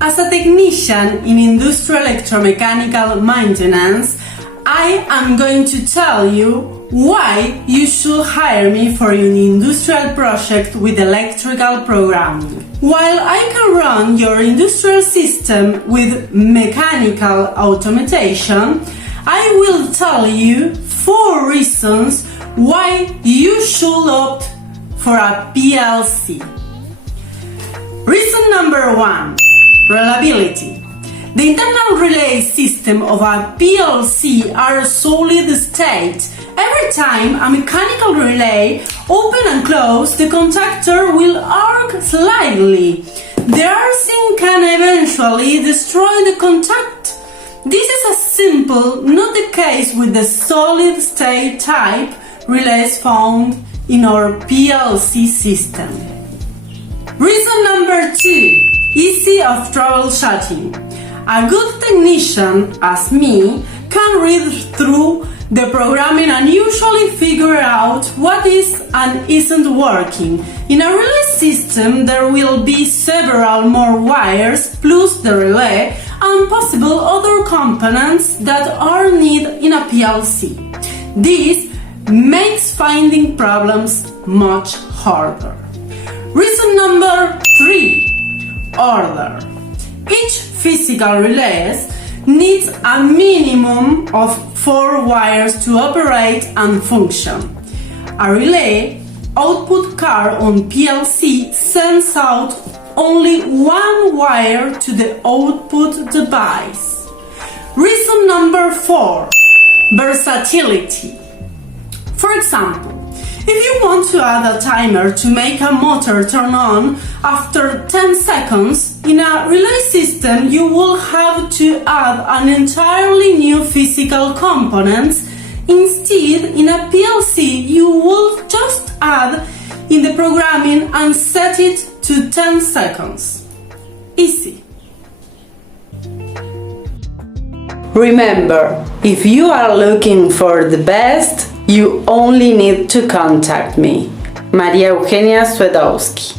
As a technician in industrial electromechanical maintenance, I am going to tell you why you should hire me for an industrial project with electrical programming. While I can run your industrial system with mechanical automation, I will tell you 4 reasons why you should opt for a PLC. Reason number 1. Reliability. The internal relay system of a PLC are solid state. Every time a mechanical relay open and close, the contactor will arc slightly. The arcing can eventually destroy the contact. This is as simple, not the case with the solid state type relays found in our PLC system. Reason number 2. Easy of troubleshooting. A good technician, as me, can read through the programming and usually figure out what is and isn't working. In a relay system, there will be several more wires plus the relay and possible other components that are needed in a PLC. This makes finding problems much harder. Reason number 3. Order. Each physical relay needs a minimum of 4 wires to operate and function. A relay output card on PLC sends out only 1 wire to the output device. Reason number 4. Versatility. For example, if you want to add a timer to make a motor turn on after 10 seconds, in a relay system you will have to add an entirely new physical components. Instead, in a PLC you will just add in the programming and set it to 10 seconds. Easy. Remember, if you are looking for the best, you only need to contact me, María Eugenia Szwedowski.